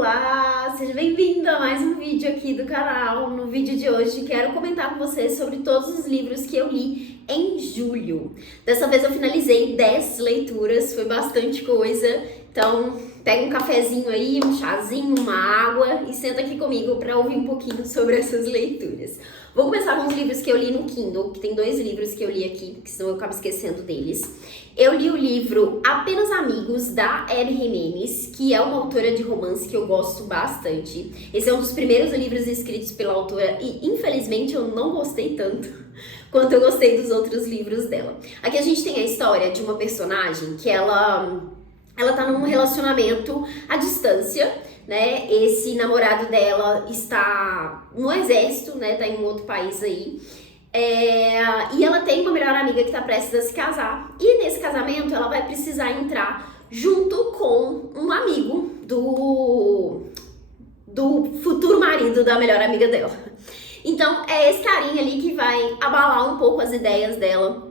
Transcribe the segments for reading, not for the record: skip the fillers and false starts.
Olá, seja bem-vindo a mais um vídeo aqui do canal. No vídeo de hoje quero comentar com vocês sobre todos os livros que eu li em julho. Dessa vez eu finalizei 10 leituras, foi bastante coisa, então pega um cafezinho aí, um chazinho, uma água e senta aqui comigo para ouvir um pouquinho sobre essas leituras. Vou começar com os livros que eu li no Kindle, que tem 2 livros que eu li aqui, porque senão eu acabo esquecendo deles. Eu li o livro Apenas Amigos, da Abby Jimenez, que é uma autora de romance que eu gosto bastante. Esse é um dos primeiros livros escritos pela autora e, infelizmente, eu não gostei tanto quanto eu gostei dos outros livros dela. Aqui a gente tem a história de uma personagem que ela tá num relacionamento à distância, né? Esse namorado dela está no exército, né? Tá em um outro país aí. E ela tem uma melhor amiga que tá prestes a se casar. E nesse casamento ela vai precisar entrar junto com um amigo do futuro marido da melhor amiga dela. Então é esse carinha ali que vai abalar um pouco as ideias dela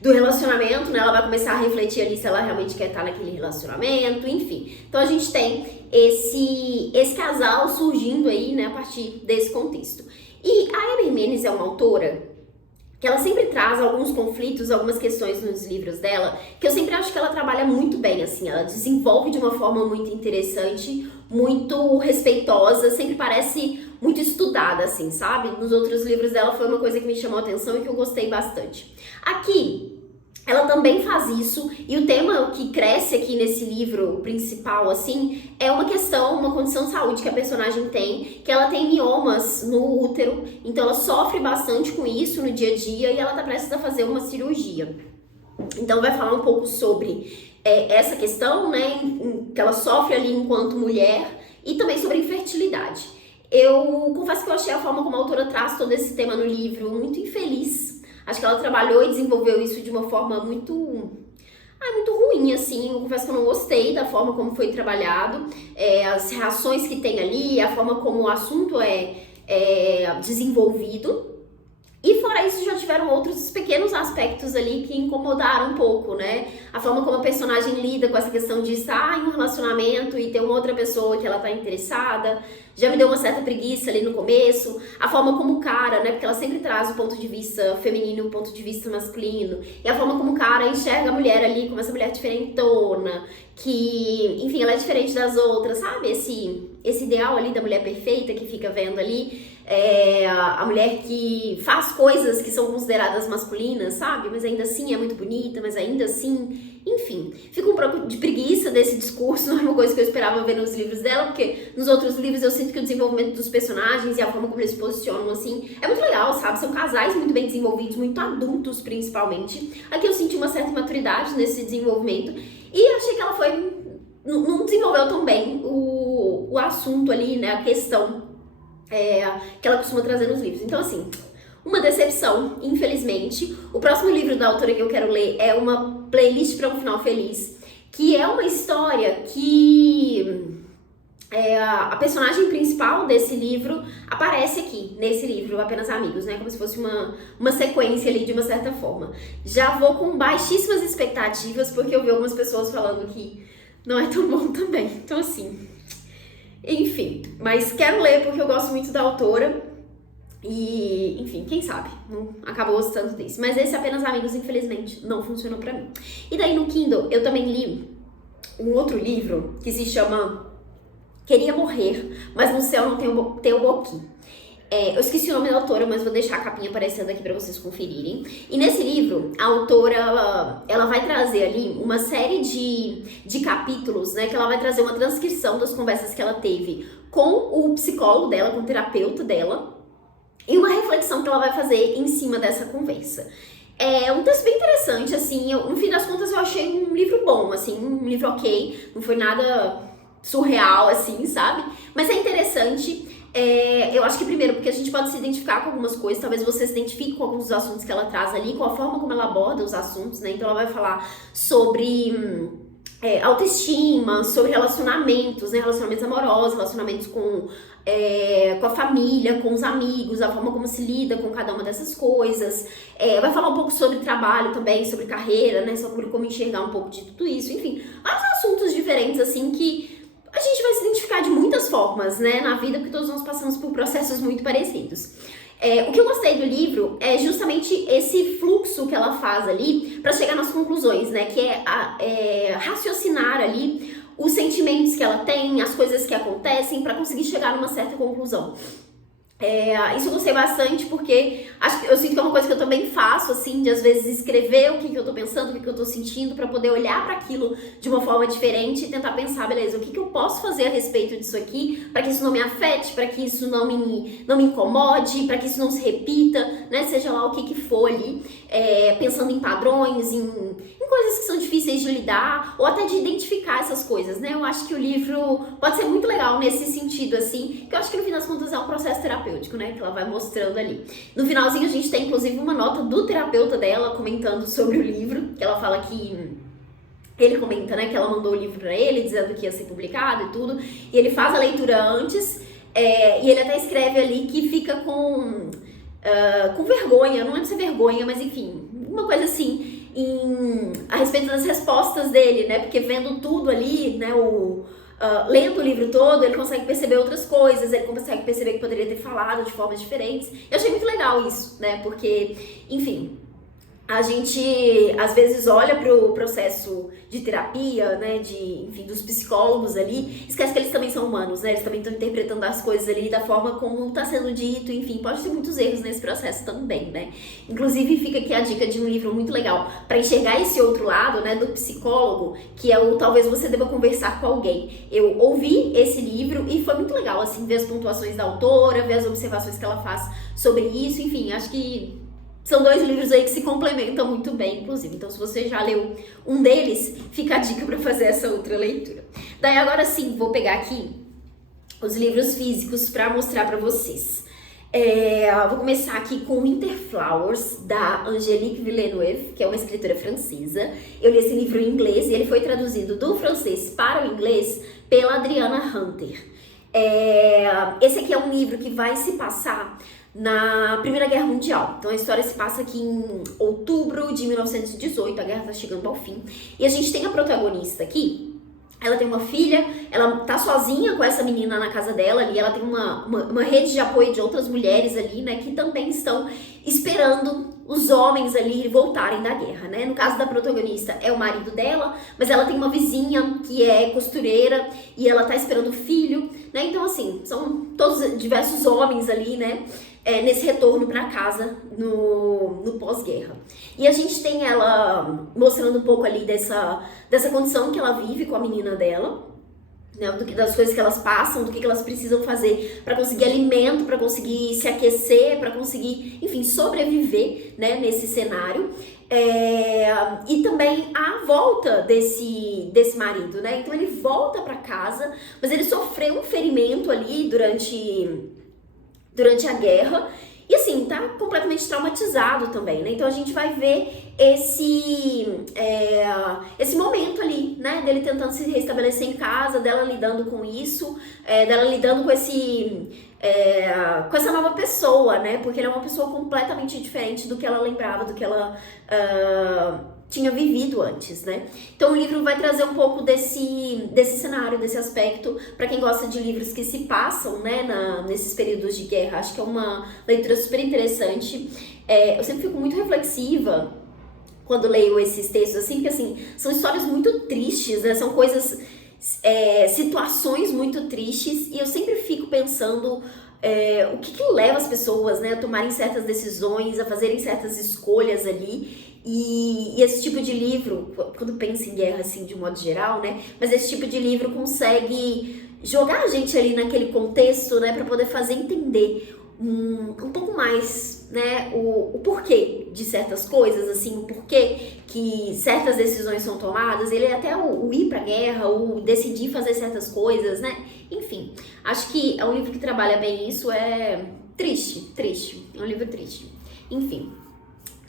do relacionamento, né? Ela vai começar a refletir ali se ela realmente quer estar naquele relacionamento, enfim. Então a gente tem esse casal surgindo aí, né, a partir desse contexto. E a Abby Jimenez é uma autora que ela sempre traz alguns conflitos, algumas questões nos livros dela, que eu sempre acho que ela trabalha muito bem, assim, ela desenvolve de uma forma muito interessante, muito respeitosa, sempre parece muito estudada, assim, sabe? Nos outros livros dela foi uma coisa que me chamou a atenção e que eu gostei bastante. Aqui, ela também faz isso, e o tema que cresce aqui nesse livro principal, assim, é uma questão, uma condição de saúde que a personagem tem, que ela tem miomas no útero, então ela sofre bastante com isso no dia a dia e ela tá prestes a fazer uma cirurgia. Então vai falar um pouco sobre essa questão, né, que ela sofre ali enquanto mulher, e também sobre infertilidade. Eu confesso que eu achei a forma como a autora traz todo esse tema no livro muito infeliz. Acho que ela trabalhou e desenvolveu isso de uma forma muito ruim, assim. Eu confesso que eu não gostei da forma como foi trabalhado, as reações que tem ali, a forma como o assunto é desenvolvido. E fora isso, já tiveram outros pequenos aspectos ali que incomodaram um pouco, né? A forma como a personagem lida com essa questão de estar em um relacionamento e ter uma outra pessoa que ela tá interessada, já me deu uma certa preguiça ali no começo. A forma como o cara, né? Porque ela sempre traz o ponto de vista feminino e o ponto de vista masculino. E a forma como o cara enxerga a mulher ali como essa mulher diferentona, que, enfim, ela é diferente das outras, sabe? Esse ideal ali da mulher perfeita que fica vendo ali. A mulher que faz coisas que são consideradas masculinas, sabe? Mas ainda assim é muito bonita, mas ainda assim... Enfim, fico um pouco de preguiça desse discurso, não é uma coisa que eu esperava ver nos livros dela, porque nos outros livros eu sinto que o desenvolvimento dos personagens e a forma como eles se posicionam, assim, é muito legal, sabe? São casais muito bem desenvolvidos, muito adultos, principalmente. Aqui eu senti uma certa maturidade nesse desenvolvimento e achei que ela não desenvolveu tão bem o assunto ali, né? A questão que ela costuma trazer nos livros. Então, assim, uma decepção, infelizmente. O próximo livro da autora que eu quero ler é uma playlist para um final feliz, que é uma história que a personagem principal desse livro aparece aqui, nesse livro, Apenas Amigos, né? Como se fosse uma sequência ali, de uma certa forma. Já vou com baixíssimas expectativas, porque eu vi algumas pessoas falando que não é tão bom também. Então, assim... Enfim, mas quero ler porque eu gosto muito da autora e, enfim, quem sabe, não acabo gostando desse. Mas esse Apenas Amigos, infelizmente, não funcionou pra mim. E daí no Kindle eu também li um outro livro que se chama Queria Morrer, mas no céu não tem o Boqui. Eu esqueci o nome da autora, mas vou deixar a capinha aparecendo aqui pra vocês conferirem. E nesse livro, a autora, ela vai trazer ali uma série de capítulos, né? Que ela vai trazer uma transcrição das conversas que ela teve com o psicólogo dela, com o terapeuta dela, e uma reflexão que ela vai fazer em cima dessa conversa. É um texto bem interessante, assim, no fim das contas eu achei um livro bom, assim, um livro ok, não foi nada surreal, assim, sabe? Mas é interessante. Eu acho que primeiro, porque a gente pode se identificar com algumas coisas, talvez você se identifique com alguns dos assuntos que ela traz ali, com a forma como ela aborda os assuntos, né? Então ela vai falar sobre autoestima, sobre relacionamentos, né? Relacionamentos amorosos, relacionamentos com a família, com os amigos, a forma como se lida com cada uma dessas coisas. Vai falar um pouco sobre trabalho também, sobre carreira, né? Sobre como enxergar um pouco de tudo isso, enfim, vários assuntos diferentes, assim, que a formas, né, na vida, porque todos nós passamos por processos muito parecidos. O que eu gostei do livro é justamente esse fluxo que ela faz ali para chegar nas conclusões, né? Que é raciocinar ali os sentimentos que ela tem, as coisas que acontecem para conseguir chegar numa certa conclusão. Isso eu gostei bastante porque eu sinto que é uma coisa que eu também faço, assim, de às vezes escrever o que eu tô pensando, o que eu tô sentindo, pra poder olhar pra aquilo de uma forma diferente e tentar pensar, beleza, o que eu posso fazer a respeito disso aqui, pra que isso não me afete, pra que isso não me incomode, pra que isso não se repita, né, seja lá o que for ali, pensando em padrões, em coisas que são difíceis de lidar, ou até de identificar essas coisas, né, eu acho que o livro pode ser muito legal nesse sentido, assim, que eu acho que no fim das contas é um processo terapêutico, né, que ela vai mostrando ali. No finalzinho a gente tem inclusive uma nota do terapeuta dela comentando sobre o livro, que ela fala que ele comenta, né, que ela mandou o livro pra ele dizendo que ia ser publicado e tudo, e ele faz a leitura antes, e ele até escreve ali que fica com vergonha, não lembro se é vergonha, mas enfim, uma coisa assim, a respeito das respostas dele, né, porque vendo tudo ali, né, lendo o livro todo, ele consegue perceber outras coisas, ele consegue perceber que poderia ter falado de formas diferentes. Eu achei muito legal isso, né? Porque, enfim, a gente às vezes olha pro processo de terapia, né, enfim, dos psicólogos ali, esquece que eles também são humanos, né, eles também estão interpretando as coisas ali da forma como tá sendo dito, enfim, pode ter muitos erros nesse processo também, né. Inclusive fica aqui a dica de um livro muito legal para enxergar esse outro lado, né, do psicólogo, que é o Talvez Você Deva Conversar com Alguém. Eu ouvi esse livro e foi muito legal, assim, ver as pontuações da autora, ver as observações que ela faz sobre isso, enfim, acho que são dois livros aí que se complementam muito bem, inclusive. Então, se você já leu um deles, fica a dica para fazer essa outra leitura. Daí, agora sim, vou pegar aqui os livros físicos para mostrar para vocês. Vou começar aqui com Winter Flowers, da Angélique Villeneuve, que é uma escritora francesa. Eu li esse livro em inglês e ele foi traduzido do francês para o inglês pela Adriana Hunter. Esse aqui é um livro que vai se passar na Primeira Guerra Mundial. Então a história se passa aqui em outubro de 1918, a guerra tá chegando ao fim. E a gente tem a protagonista aqui, ela tem uma filha, ela tá sozinha com essa menina na casa dela ali, ela tem uma rede de apoio de outras mulheres ali, né, que também estão esperando os homens ali voltarem da guerra, né? No caso da protagonista é o marido dela, mas ela tem uma vizinha que é costureira e ela tá esperando o filho, né? Então assim, são todos diversos homens ali, né? Nesse retorno para casa no pós-guerra. E a gente tem ela mostrando um pouco ali dessa condição que ela vive com a menina dela, né, das coisas que elas passam, do que elas precisam fazer para conseguir alimento, para conseguir se aquecer, para conseguir, enfim, sobreviver, né, nesse cenário. E também a volta desse marido, né? Então ele volta para casa, mas ele sofreu um ferimento ali durante a guerra e assim, tá completamente traumatizado também, né? Então a gente vai ver esse momento ali, né? Dele tentando se restabelecer em casa, dela lidando com isso, dela lidando com com essa nova pessoa, né? Porque ele é uma pessoa completamente diferente do que ela lembrava, do que ela tinha vivido antes, né? Então o livro vai trazer um pouco desse cenário, desse aspecto, para quem gosta de livros que se passam, né, nesses períodos de guerra. Acho que é uma leitura super interessante. Eu sempre fico muito reflexiva quando leio esses textos, assim, porque assim, são histórias muito tristes, né? São coisas, situações muito tristes, e eu sempre fico pensando o que leva as pessoas, né, a tomarem certas decisões, a fazerem certas escolhas ali. E esse tipo de livro, quando pensa em guerra assim de modo geral, né, mas esse tipo de livro consegue jogar a gente ali naquele contexto, né, para poder fazer entender um pouco mais, né, o porquê de certas coisas, assim, o porquê que certas decisões são tomadas, ele é até o ir pra guerra, o decidir fazer certas coisas, né, enfim, acho que é um livro que trabalha bem isso, é triste, é um livro triste, enfim.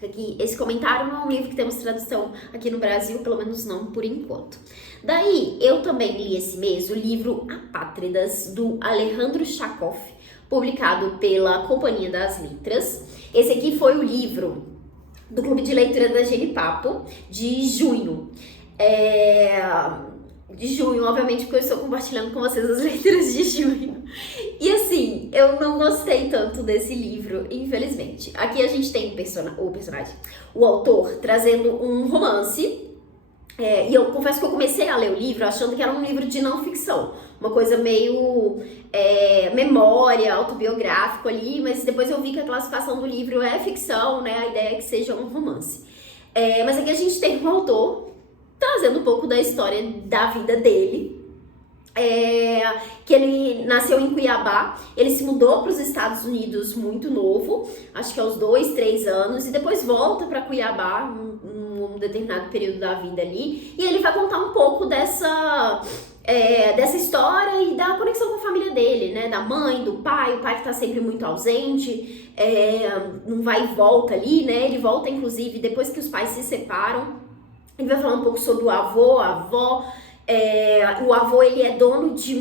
Aqui, esse comentário não é um livro que temos tradução aqui no Brasil, pelo menos não por enquanto. Daí, eu também li esse mês o livro Apátridas, do Alejandro Chakov, publicado pela Companhia das Letras. Esse aqui foi o livro do Clube de Leitura da Genipapo, de junho. De junho, obviamente, porque eu estou compartilhando com vocês as leituras de junho. E assim, eu não gostei tanto desse livro, infelizmente. Aqui a gente tem o autor, trazendo um romance. E eu confesso que eu comecei a ler o livro achando que era um livro de não ficção. Uma coisa meio memória, autobiográfico ali, mas depois eu vi que a classificação do livro é ficção, né? A ideia é que seja um romance. Mas aqui a gente tem um autor trazendo um pouco da história da vida dele, que ele nasceu em Cuiabá, ele se mudou para os Estados Unidos muito novo, acho que aos 2, 3 anos, e depois volta para Cuiabá num determinado período da vida ali, e ele vai contar um pouco dessa história e da conexão com a família dele, né, da mãe, do pai, o pai que tá sempre muito ausente, não vai e volta ali, né, ele volta inclusive depois que os pais se separam. Ele vai falar um pouco sobre o avô, a avó. O avô, ele é dono de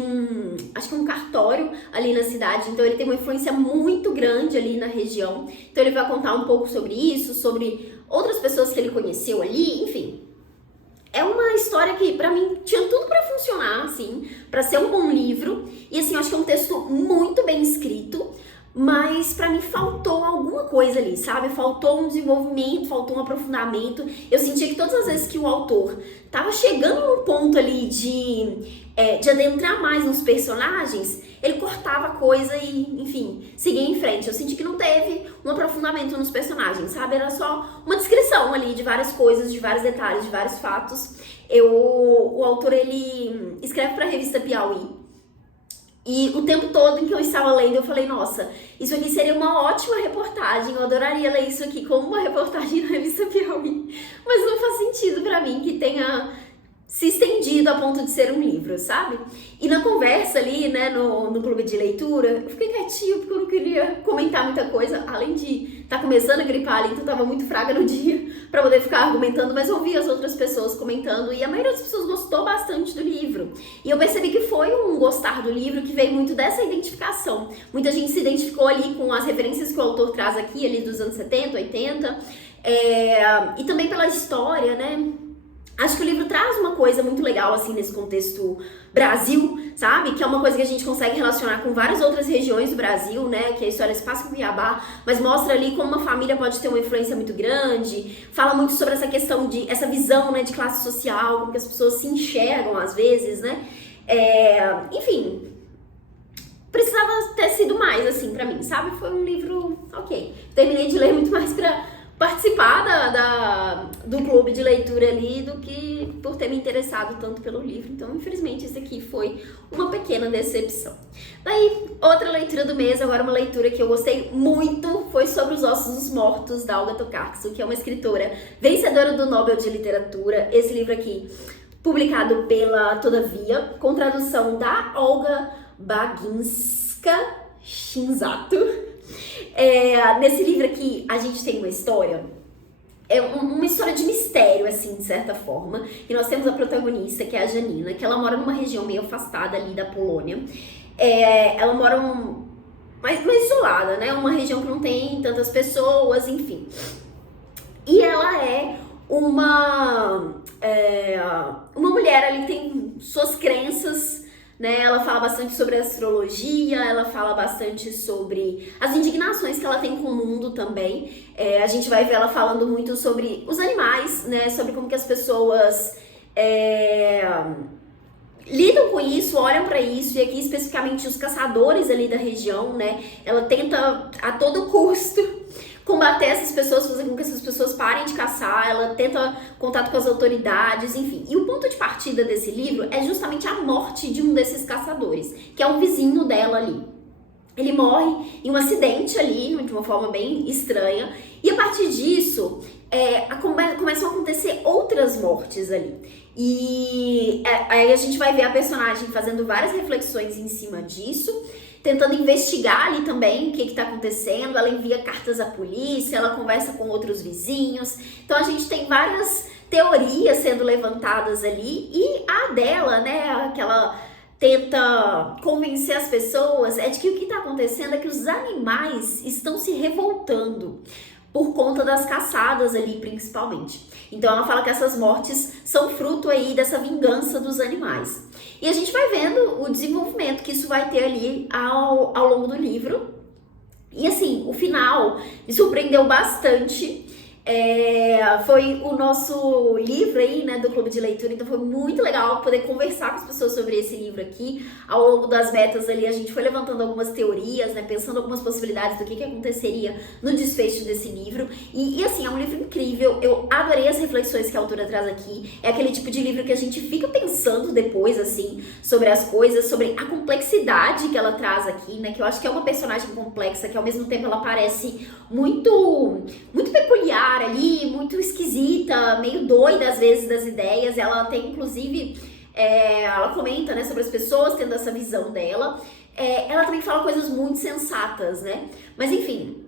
acho que um cartório ali na cidade, então ele tem uma influência muito grande ali na região. Então ele vai contar um pouco sobre isso, sobre outras pessoas que ele conheceu ali, enfim. É uma história que, pra mim, tinha tudo pra funcionar, assim, pra ser um bom livro. E, assim, eu acho que é um texto muito bem escrito, mas pra mim faltou alguma coisa ali, sabe? Faltou um desenvolvimento, faltou um aprofundamento. Eu sentia que todas as vezes que o autor tava chegando num ponto ali de adentrar mais nos personagens, ele cortava a coisa e, enfim, seguia em frente. Eu senti que não teve um aprofundamento nos personagens, sabe? Era só uma descrição ali de várias coisas, de vários detalhes, de vários fatos. O autor, ele escreve pra revista Piauí. E o tempo todo em que eu estava lendo, eu falei, nossa, isso aqui seria uma ótima reportagem, eu adoraria ler isso aqui como uma reportagem na revista Piauí. Mas não faz sentido pra mim que tenha se estendido a ponto de ser um livro, sabe? E na conversa ali, né, no clube de leitura, eu fiquei quietinha porque eu não queria comentar muita coisa, além de estar começando a gripar ali, então eu tava muito fraca no dia pra poder ficar argumentando, mas eu ouvi as outras pessoas comentando e a maioria das pessoas gostou bastante do livro. E eu percebi que foi um gostar do livro que veio muito dessa identificação. Muita gente se identificou ali com as referências que o autor traz aqui, ali dos anos 70, 80, e também pela história, né? Acho que o livro traz uma coisa muito legal, assim, nesse contexto Brasil, sabe? Que é uma coisa que a gente consegue relacionar com várias outras regiões do Brasil, né? Que a história se passa em Cuiabá, mas mostra ali como uma família pode ter uma influência muito grande. Fala muito sobre essa questão essa visão, né, de classe social, como que as pessoas se enxergam às vezes, né? Enfim, precisava ter sido mais, assim, pra mim, sabe? Foi um livro, ok. Terminei de ler muito mais pra participar do clube de leitura ali do que por ter me interessado tanto pelo livro. Então, infelizmente, esse aqui foi uma pequena decepção. Daí, outra leitura do mês, agora uma leitura que eu gostei muito, foi sobre Os Ossos dos Mortos, da Olga Tokarczuk, que é uma escritora vencedora do Nobel de Literatura. Esse livro aqui, publicado pela Todavia, com tradução da Olga Baginska Shinzato. Nesse livro aqui a gente tem uma história, uma história de mistério, assim, de certa forma, e nós temos a protagonista, que é a Janina, que ela mora numa região meio afastada ali da Polônia. Ela mora mais isolada, né, uma região que não tem tantas pessoas, enfim. E ela é uma mulher ali que tem suas crenças, né? Ela fala bastante sobre astrologia, ela fala bastante sobre as indignações que ela tem com o mundo também. A gente vai ver ela falando muito sobre os animais, né? Sobre como que as pessoas lidam com isso, olham pra isso, e aqui especificamente os caçadores ali da região, né? Ela tenta a todo custo combater essas pessoas, fazer com que essas pessoas parem de caçar, ela tenta contato com as autoridades, enfim. E o ponto de partida desse livro é justamente a morte de um desses caçadores, que é um vizinho dela ali. Ele morre em um acidente ali, de uma forma bem estranha, e a partir disso, começam a acontecer outras mortes ali. E aí a gente vai ver a personagem fazendo várias reflexões em cima disso, tentando investigar ali também o que está acontecendo. Ela envia cartas à polícia, ela conversa com outros vizinhos. Então a gente tem várias teorias sendo levantadas ali, e a dela, né, que ela tenta convencer as pessoas, é de que o que está acontecendo é que os animais estão se revoltando. por conta das caçadas ali, principalmente. Então ela fala que essas mortes são fruto aí dessa vingança dos animais. E a gente vai vendo o desenvolvimento que isso vai ter ali ao longo do livro. E assim, o final me surpreendeu bastante. Foi o nosso livro aí, né, do Clube de Leitura, então foi muito legal poder conversar com as pessoas sobre esse livro aqui. Ao longo das metas ali, a gente foi levantando algumas teorias, né, pensando algumas possibilidades do que aconteceria no desfecho desse livro. E assim, é um livro incrível, eu adorei as reflexões que a autora traz aqui. É aquele tipo de livro que a gente fica pensando depois, assim, sobre as coisas, sobre a complexidade que ela traz aqui, né, que eu acho que é uma personagem complexa, que ao mesmo tempo ela parece muito peculiar ali, muito esquisita, meio doida às vezes das ideias. Ela tem, inclusive, ela comenta, né, sobre as pessoas tendo essa visão dela. Ela também fala coisas muito sensatas, né? Mas enfim,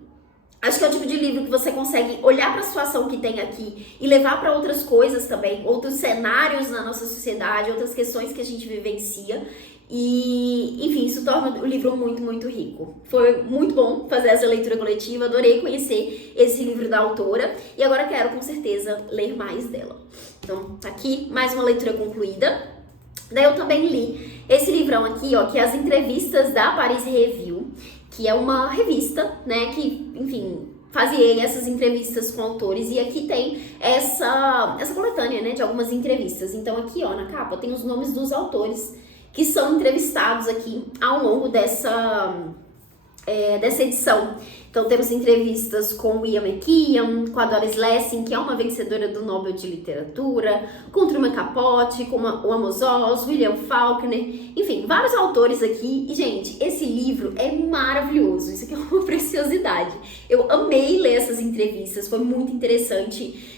acho que é o tipo de livro que você consegue olhar para a situação que tem aqui e levar para outras coisas também, outros cenários na nossa sociedade, outras questões que a gente vivencia. E, enfim, isso torna o livro muito, muito rico. Foi muito bom fazer essa leitura coletiva, adorei conhecer esse livro da autora e agora quero, com certeza, ler mais dela. Então, tá aqui mais uma leitura concluída. Daí eu também li esse livrão aqui, ó, que é As Entrevistas da Paris Review, que é uma revista, né, que, enfim, fazia essas entrevistas com autores, e aqui tem essa coletânea, né, de algumas entrevistas. Então aqui, ó, na capa tem os nomes dos autores que são entrevistados aqui ao longo dessa edição. Então temos entrevistas com o Ian McKeon, com a Doris Lessing, que é uma vencedora do Nobel de Literatura, com Truman Capote, com o Amos Oz, William Faulkner, enfim, vários autores aqui. E, gente, esse livro é maravilhoso, isso aqui é uma preciosidade. Eu amei ler essas entrevistas, foi muito interessante.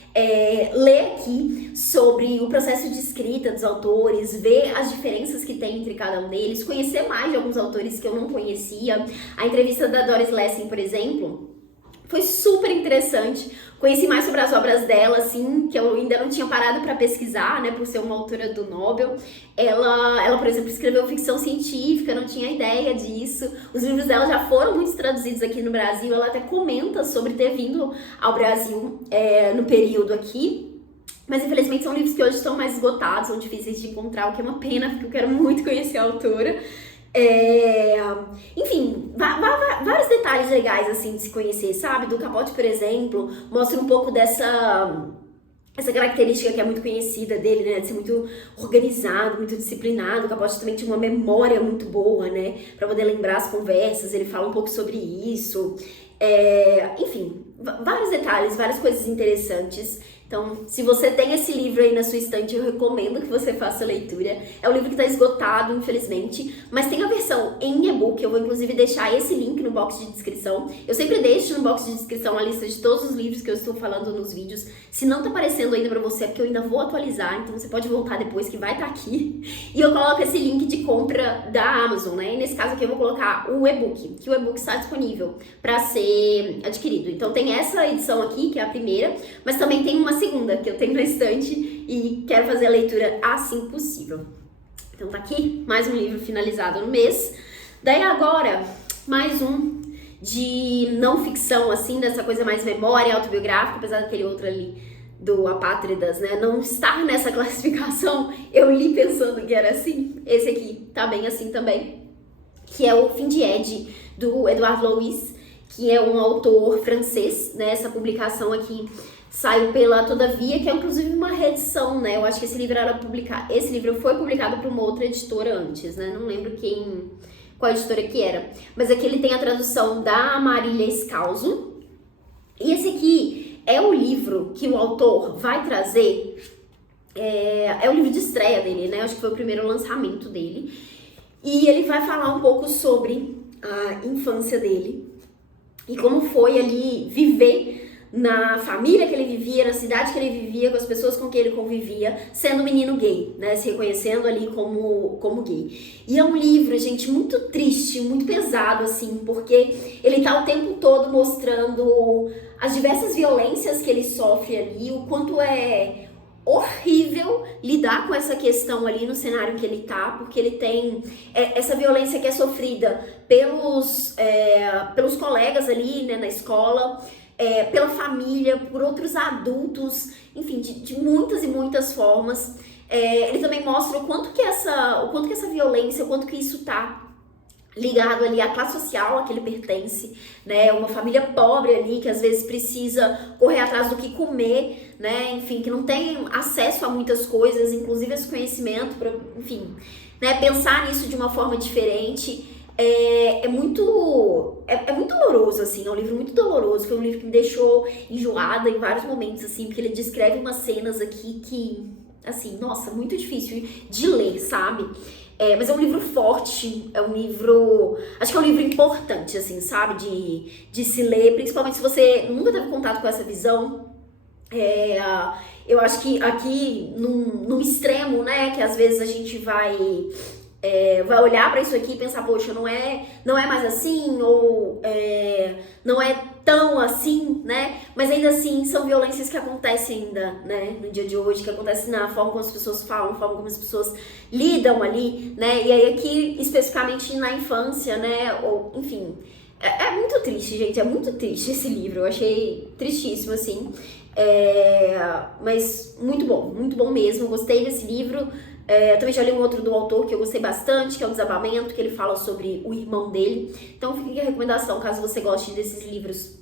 Ler aqui sobre o processo de escrita dos autores, ver as diferenças que tem entre cada um deles, conhecer mais de alguns autores que eu não conhecia. A entrevista da Doris Lessing, por exemplo, foi super interessante. Conheci mais sobre as obras dela, assim, que eu ainda não tinha parado para pesquisar, né, por ser uma autora do Nobel. Ela, por exemplo, escreveu ficção científica, não tinha ideia disso. Os livros dela já foram muito traduzidos aqui no Brasil. Ela até comenta sobre ter vindo ao Brasil no período aqui. Mas, infelizmente, são livros que hoje estão mais esgotados, são difíceis de encontrar, o que é uma pena, porque eu quero muito conhecer a autora. Enfim, vários detalhes legais, assim, de se conhecer, sabe? Do Capote, por exemplo, mostra um pouco essa característica que é muito conhecida dele, né? De ser muito organizado, muito disciplinado. O Capote também tinha uma memória muito boa, né? Pra poder lembrar as conversas, ele fala um pouco sobre isso. Enfim, vários detalhes, várias coisas interessantes. Então, se você tem esse livro aí na sua estante, eu recomendo que você faça a leitura. É um livro que está esgotado, infelizmente, mas tem a versão em e-book. Eu vou, inclusive, deixar esse link no box de descrição. Eu sempre deixo no box de descrição a lista de todos os livros que eu estou falando nos vídeos. Se não tá aparecendo ainda pra você, é porque eu ainda vou atualizar, então você pode voltar depois que vai estar aqui. E eu coloco esse link de compra da Amazon, né? E nesse caso aqui eu vou colocar o e-book, que o e-book está disponível para ser adquirido. Então tem essa edição aqui, que é a primeira, mas também tem uma segunda que eu tenho na estante e quero fazer a leitura assim possível. Então tá aqui, mais um livro finalizado no mês. Daí agora, mais um de não ficção, assim, dessa coisa mais memória, autobiográfica, apesar daquele outro ali do Apátridas, né, não estar nessa classificação, eu li pensando que era assim. Esse aqui tá bem assim também, que é o Fim de Ed, do Edouard Louis, que é um autor francês, né, essa publicação aqui saiu pela Todavia, que é inclusive uma reedição, né? Eu acho que esse livro foi publicado por uma outra editora antes, né? Não lembro qual editora que era. Mas aqui ele tem a tradução da Marília Escalzo. E esse aqui é o livro que o autor vai trazer, é o livro de estreia dele, né? Acho que foi o primeiro lançamento dele. E ele vai falar um pouco sobre a infância dele e como foi ali viver na família que ele vivia, na cidade que ele vivia, com as pessoas com quem ele convivia, sendo um menino gay, né, se reconhecendo ali como gay. E é um livro, gente, muito triste, muito pesado, assim, porque ele tá o tempo todo mostrando as diversas violências que ele sofre ali, o quanto é horrível lidar com essa questão ali no cenário que ele tá, porque ele tem essa violência que é sofrida pelos colegas ali, né, na escola. pela família, por outros adultos, enfim, de muitas e muitas formas. Ele também mostra o quanto que essa violência, o quanto que isso tá ligado ali à classe social a que ele pertence, né? Uma família pobre ali que às vezes precisa correr atrás do que comer, né? Enfim, que não tem acesso a muitas coisas, inclusive esse conhecimento, enfim, né? Pensar nisso de uma forma diferente é muito doloroso, assim, é um livro muito doloroso, foi um livro que me deixou enjoada em vários momentos, assim, porque ele descreve umas cenas aqui que, assim, nossa, muito difícil de ler, sabe? Mas é um livro forte, é um livro... Acho que é um livro importante, assim, sabe? De se ler, principalmente se você nunca teve contato com essa visão. Eu acho que aqui, num extremo, né? Que às vezes a gente vai olhar pra isso aqui e pensar, poxa, não é mais assim, ou não é tão assim, né? Mas ainda assim, são violências que acontecem ainda, né? No dia de hoje, que acontecem na forma como as pessoas falam, na forma como as pessoas lidam ali, né? E aí aqui, especificamente na infância, né? Ou, enfim, é muito triste, gente, é muito triste esse livro, eu achei tristíssimo, assim. Mas muito bom mesmo, gostei desse livro. Eu também já li um outro do autor que eu gostei bastante, que é o Desabamento, que ele fala sobre o irmão dele. Então fica aqui a recomendação, caso você goste desses livros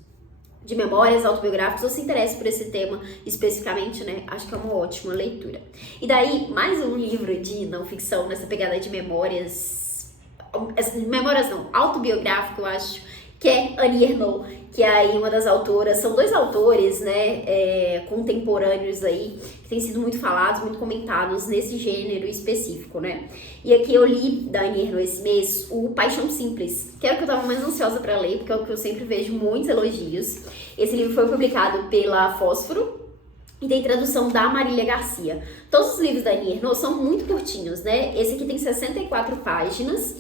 de memórias autobiográficas ou se interesse por esse tema especificamente, né? Acho que é uma ótima leitura. E daí, mais um livro de não ficção nessa pegada de memórias não, autobiográfico, eu acho, que é Annie Ernaux, que é aí uma das autoras, são dois autores, né, contemporâneos aí, que têm sido muito falados, muito comentados nesse gênero específico, né. E aqui eu li da Annie Ernaux esse mês o Paixão Simples, que era o que eu tava mais ansiosa pra ler, porque é o que eu sempre vejo muitos elogios. Esse livro foi publicado pela Fósforo, e tem tradução da Marília Garcia. Todos os livros da Annie Ernaux são muito curtinhos, né, esse aqui tem 64 páginas,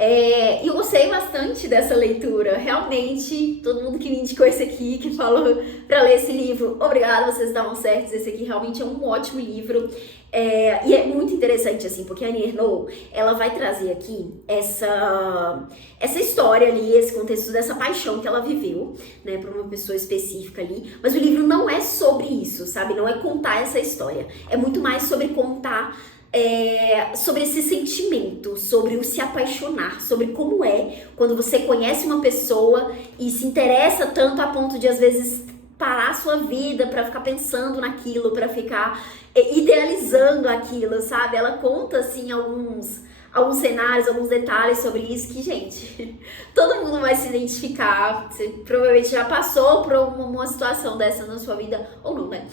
e eu gostei bastante dessa leitura, realmente, todo mundo que me indicou esse aqui, que falou pra ler esse livro, obrigada, vocês estavam certos, esse aqui realmente é um ótimo livro, e é muito interessante, assim, porque a Annie Ernaux, ela vai trazer aqui essa história ali, esse contexto dessa paixão que ela viveu, né, por uma pessoa específica ali, mas o livro não é sobre isso, sabe, não é contar essa história, é muito mais sobre contar sobre esse sentimento, sobre o se apaixonar, sobre como é quando você conhece uma pessoa e se interessa tanto a ponto de às vezes parar a sua vida pra ficar pensando naquilo, pra ficar idealizando aquilo, sabe? Ela conta assim alguns cenários, alguns detalhes sobre isso que, gente, todo mundo vai se identificar. Você provavelmente já passou por uma situação dessa na sua vida, ou não, né?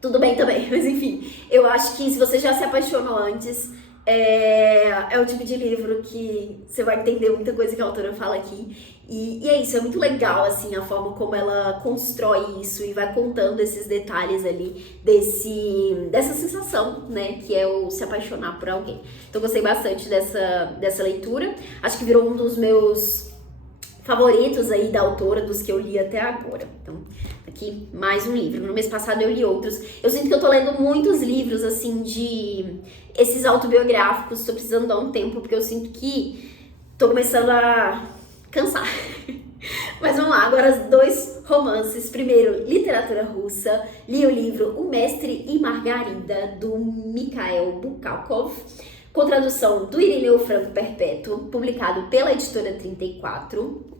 Tudo bem também, mas enfim, eu acho que se você já se apaixonou antes, é o tipo de livro que você vai entender muita coisa que a autora fala aqui. E é isso, é muito legal, assim, a forma como ela constrói isso e vai contando esses detalhes ali, dessa sensação, né, que é o se apaixonar por alguém. Então eu gostei bastante dessa leitura, acho que virou um dos meus favoritos aí da autora, dos que eu li até agora. Então, aqui mais um livro. No mês passado eu li outros. Eu sinto que eu tô lendo muitos livros, assim, de esses autobiográficos. Tô precisando dar um tempo, porque eu sinto que tô começando a cansar. Mas vamos lá, agora dois romances. Primeiro, literatura russa. Li o livro O Mestre e Margarida, do Mikhail Bulgakov, com tradução do Irineu Franco Perpétuo, publicado pela editora 34.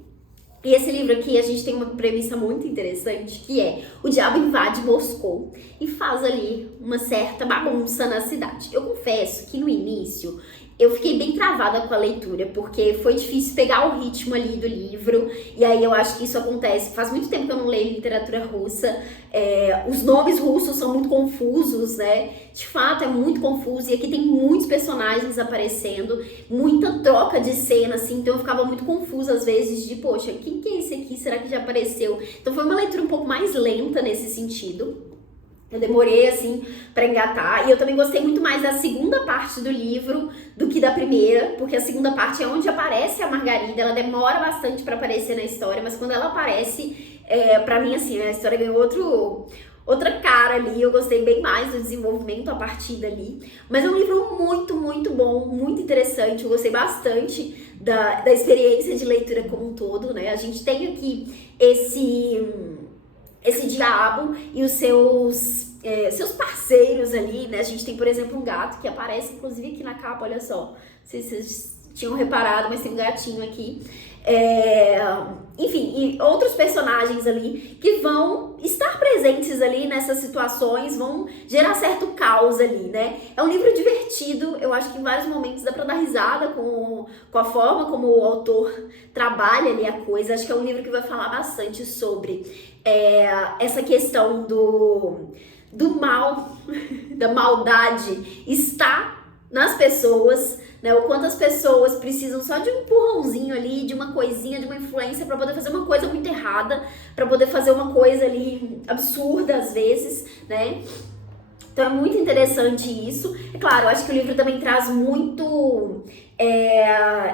E esse livro aqui, a gente tem uma premissa muito interessante, que é: o diabo invade Moscou e faz ali uma certa bagunça na cidade. Eu confesso que no início eu fiquei bem travada com a leitura, porque foi difícil pegar o ritmo ali do livro, e aí eu acho que isso acontece, faz muito tempo que eu não leio literatura russa, os nomes russos são muito confusos, né, de fato é muito confuso, e aqui tem muitos personagens aparecendo, muita troca de cena, assim, então eu ficava muito confusa às vezes de, poxa, quem que é esse aqui, será que já apareceu? Então foi uma leitura um pouco mais lenta nesse sentido. Eu demorei, assim, pra engatar. E eu também gostei muito mais da segunda parte do livro do que da primeira, porque a segunda parte é onde aparece a Margarida. Ela demora bastante pra aparecer na história, mas quando ela aparece, pra mim, assim, a história ganhou outra cara ali, eu gostei bem mais do desenvolvimento a partir dali. Mas é um livro muito, muito bom, muito interessante, eu gostei bastante da experiência de leitura como um todo, né? A gente tem aqui esse diabo e os seus parceiros ali, né? A gente tem, por exemplo, um gato que aparece, inclusive, aqui na capa, olha só. Não sei se vocês tinham reparado, mas tem um gatinho aqui. Enfim, e outros personagens ali que vão estar presentes ali nessas situações, vão gerar certo caos ali, né? É um livro divertido, eu acho que em vários momentos dá pra dar risada com a forma como o autor trabalha ali a coisa. Acho que é um livro que vai falar bastante sobre essa questão do mal, da maldade está nas pessoas, né? O quanto as pessoas precisam só de um empurrãozinho ali, de uma coisinha, de uma influência para poder fazer uma coisa muito errada, para poder fazer uma coisa ali absurda às vezes, né? Então é muito interessante isso. É claro, eu acho que o livro também traz muito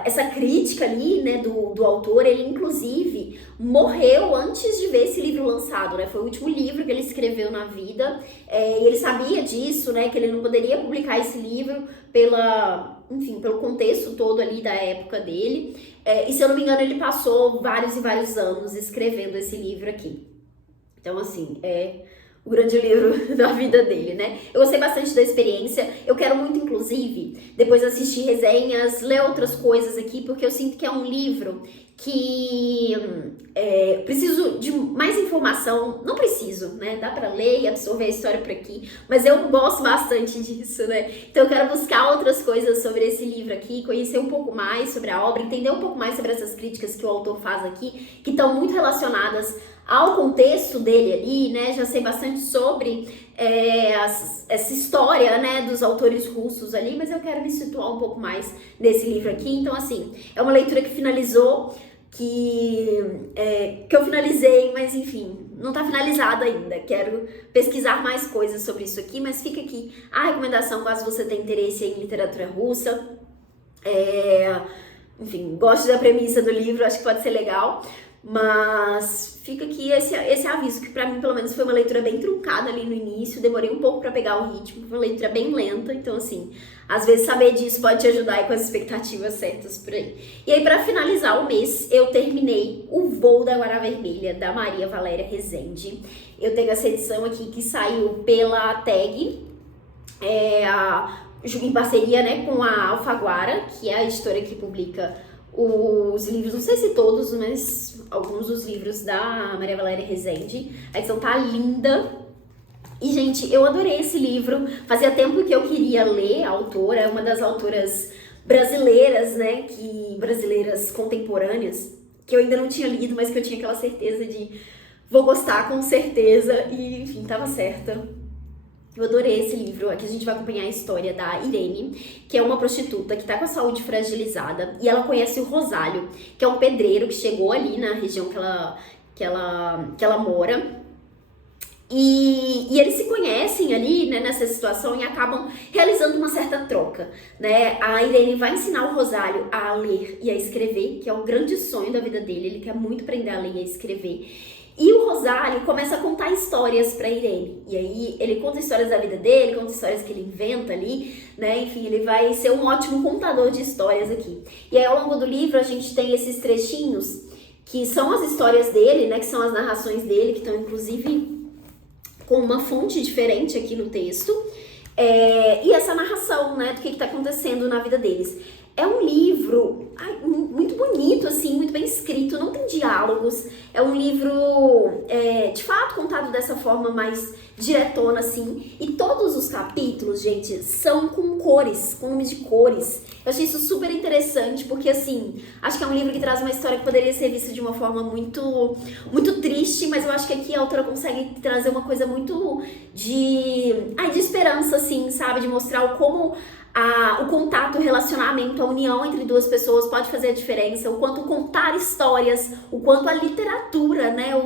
essa crítica ali, né, do autor. Ele, inclusive, morreu antes de ver esse livro lançado, né? Foi o último livro que ele escreveu na vida. E ele sabia disso, né, que ele não poderia publicar esse livro pelo contexto todo ali da época dele. E, se eu não me engano, ele passou vários e vários anos escrevendo esse livro aqui. Então, assim, o grande livro da vida dele, né? Eu gostei bastante da experiência. Eu quero muito, inclusive, depois assistir resenhas, ler outras coisas aqui, porque eu sinto que é um livro que preciso de mais informação. Não preciso, né? Dá pra ler e absorver a história por aqui, mas eu gosto bastante disso, né? Então eu quero buscar outras coisas sobre esse livro aqui, conhecer um pouco mais sobre a obra, entender um pouco mais sobre essas críticas que o autor faz aqui, que estão muito relacionadas ao contexto dele ali, né? Já sei bastante sobre essa história, né, dos autores russos ali, mas eu quero me situar um pouco mais nesse livro aqui. Então, assim, é uma leitura que finalizou, que eu finalizei, mas enfim, não tá finalizada ainda. Quero pesquisar mais coisas sobre isso aqui, mas fica aqui a recomendação caso você tenha interesse em literatura russa. Enfim, gosto da premissa do livro, acho que pode ser legal. Mas fica aqui esse aviso, que pra mim, pelo menos, foi uma leitura bem truncada ali no início. Demorei um pouco pra pegar o ritmo, foi uma leitura bem lenta. Então, assim, às vezes saber disso pode te ajudar aí com as expectativas certas por aí. E aí, pra finalizar o mês, eu terminei O Voo da Guará Vermelha, da Maria Valéria Rezende. Eu tenho essa edição aqui que saiu pela TAG, em parceria, né, com a Alfaguara, que é a editora que publica os livros, não sei se todos, mas alguns dos livros da Maria Valéria Rezende. A edição tá linda. E, gente, eu adorei esse livro. Fazia tempo que eu queria ler a autora, é uma das autoras brasileiras, né, brasileiras contemporâneas, que eu ainda não tinha lido, mas que eu tinha aquela certeza de vou gostar com certeza. E, enfim, tava certa. Eu adorei esse livro. Aqui a gente vai acompanhar a história da Irene, que é uma prostituta que tá com a saúde fragilizada, e ela conhece o Rosário, que é um pedreiro que chegou ali na região que ela mora. E eles se conhecem ali, né, nessa situação, e acabam realizando uma certa troca, né? A Irene vai ensinar o Rosário a ler e a escrever, que é o grande sonho da vida dele. Ele quer muito aprender a ler e a escrever. E o Rosário começa a contar histórias pra Irene. E aí ele conta histórias da vida dele, conta histórias que ele inventa ali, né? Enfim, ele vai ser um ótimo contador de histórias aqui. E aí, ao longo do livro, a gente tem esses trechinhos que são as histórias dele, né? Que são as narrações dele, que estão, inclusive, com uma fonte diferente aqui no texto. E essa narração, né? Do que tá acontecendo na vida deles. É um livro muito bonito, assim, muito bem escrito, não tem diálogos. É um livro, de fato, contado dessa forma mais diretona, assim. E todos os capítulos, gente, são com cores, com nomes de cores. Eu achei isso super interessante, porque, assim, acho que é um livro que traz uma história que poderia ser vista de uma forma muito, muito triste, mas eu acho que aqui a autora consegue trazer uma coisa muito de esperança, assim, sabe? De mostrar como o contato, o relacionamento, a união entre duas pessoas pode fazer a diferença, o quanto contar histórias, o quanto a literatura, né,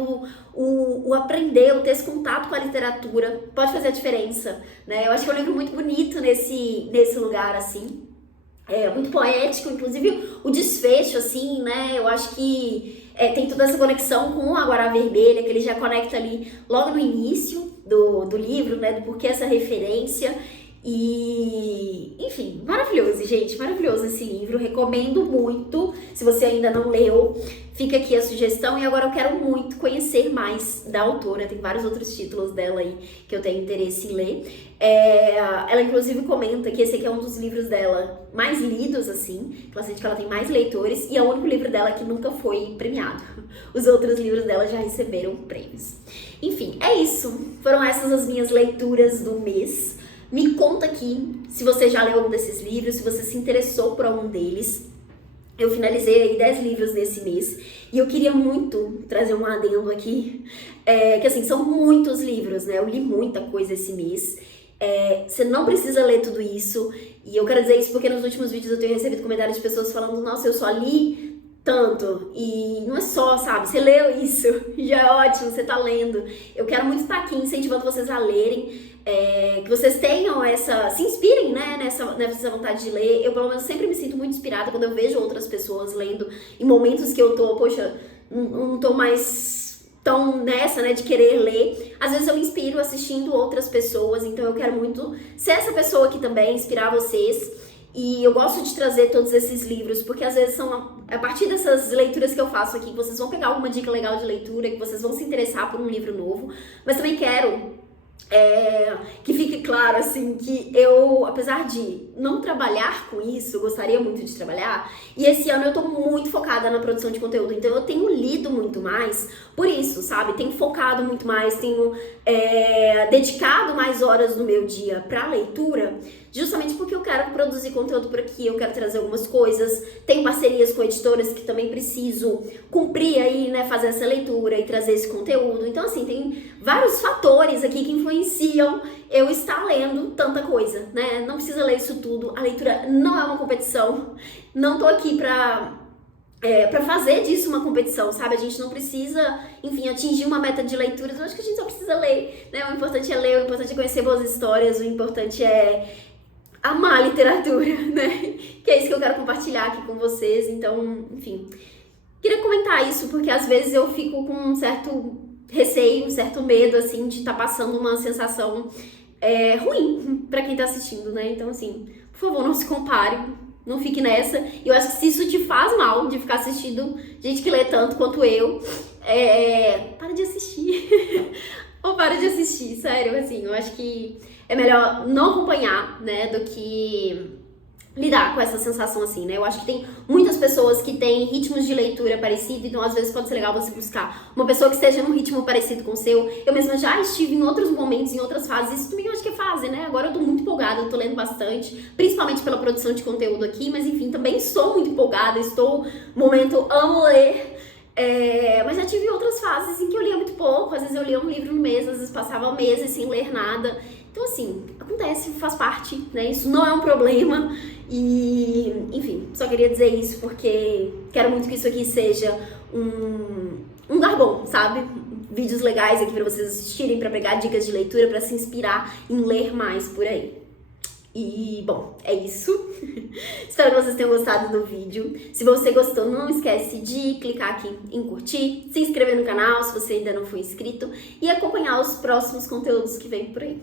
o aprender, o ter esse contato com a literatura pode fazer a diferença, né? Eu acho que é um livro muito bonito nesse lugar, assim, muito poético, inclusive o desfecho, assim, né, eu acho que tem toda essa conexão com a Guará Vermelha, que ele já conecta ali logo no início do livro, né, do porquê essa referência. E, enfim, maravilhoso, gente, maravilhoso esse livro, recomendo muito. Se você ainda não leu, fica aqui a sugestão. E agora eu quero muito conhecer mais da autora, tem vários outros títulos dela aí que eu tenho interesse em ler. Ela inclusive comenta que esse aqui é um dos livros dela mais lidos, assim, que ela sente que ela tem mais leitores, e é o único livro dela que nunca foi premiado. Os outros livros dela já receberam prêmios. Enfim, é isso, foram essas as minhas leituras do mês. Me conta aqui se você já leu algum desses livros, se você se interessou por algum deles. Eu finalizei aí 10 livros nesse mês e eu queria muito trazer um adendo aqui, que assim, são muitos livros, né? Eu li muita coisa esse mês. Você não precisa ler tudo isso, e eu quero dizer isso porque nos últimos vídeos eu tenho recebido comentários de pessoas falando: nossa, eu só li tanto, e não é só, sabe, você leu isso, já é ótimo, você tá lendo. Eu quero muito estar aqui incentivando vocês a lerem, que vocês tenham se inspirem, né, nessa vontade de ler. Eu, pelo menos, sempre me sinto muito inspirada quando eu vejo outras pessoas lendo, em momentos que eu tô, poxa, não tô mais tão nessa, né, de querer ler. Às vezes eu me inspiro assistindo outras pessoas, então eu quero muito ser essa pessoa aqui também, inspirar vocês. E eu gosto de trazer todos esses livros, porque às vezes são a partir dessas leituras que eu faço aqui, que vocês vão pegar alguma dica legal de leitura, que vocês vão se interessar por um livro novo. Mas também quero que fique claro, assim, que eu, apesar de não trabalhar com isso, gostaria muito de trabalhar, e esse ano eu tô muito focada na produção de conteúdo, então eu tenho lido muito mais por isso, sabe? Tenho focado muito mais, tenho dedicado mais horas do meu dia pra leitura, justamente porque eu quero produzir conteúdo por aqui, eu quero trazer algumas coisas, tenho parcerias com editoras que também preciso cumprir aí, né, fazer essa leitura e trazer esse conteúdo. Então, assim, tem vários fatores aqui que influenciam eu estar lendo tanta coisa, né? Não precisa ler isso tudo, a leitura não é uma competição, não tô aqui pra fazer disso uma competição, sabe? A gente não precisa, enfim, atingir uma meta de leituras, eu acho que a gente só precisa ler, né? O importante é ler, o importante é conhecer boas histórias, o importante é amar a literatura, né? Que é isso que eu quero compartilhar aqui com vocês. Então, enfim, queria comentar isso porque às vezes eu fico com um certo receio, um certo medo, assim, de estar passando uma sensação ruim pra quem tá assistindo, né? Então, assim, por favor, não se compare, não fique nessa. E eu acho que se isso te faz mal, de ficar assistindo gente que lê tanto quanto eu, para de assistir. Ou para de assistir, sério, assim, eu acho que é melhor não acompanhar, né, do que lidar com essa sensação assim, né? Eu acho que tem muitas pessoas que têm ritmos de leitura parecidos, então às vezes pode ser legal você buscar uma pessoa que esteja num ritmo parecido com o seu. Eu mesma já estive em outros momentos, em outras fases, isso também eu acho que é fase, né? Agora eu tô muito empolgada, eu tô lendo bastante, principalmente pela produção de conteúdo aqui, mas enfim, também sou muito empolgada, amo ler. Mas já tive outras fases em que eu lia muito pouco, às vezes eu lia um livro no mês, às vezes passava meses sem ler nada. Então, assim, acontece, faz parte, né? Isso não é um problema. E, enfim, só queria dizer isso porque quero muito que isso aqui seja um lugar bom, sabe? Vídeos legais aqui pra vocês assistirem, pra pegar dicas de leitura, pra se inspirar em ler mais por aí. E, bom, é isso. Espero que vocês tenham gostado do vídeo. Se você gostou, não esquece de clicar aqui em curtir, se inscrever no canal se você ainda não for inscrito e acompanhar os próximos conteúdos que vem por aí.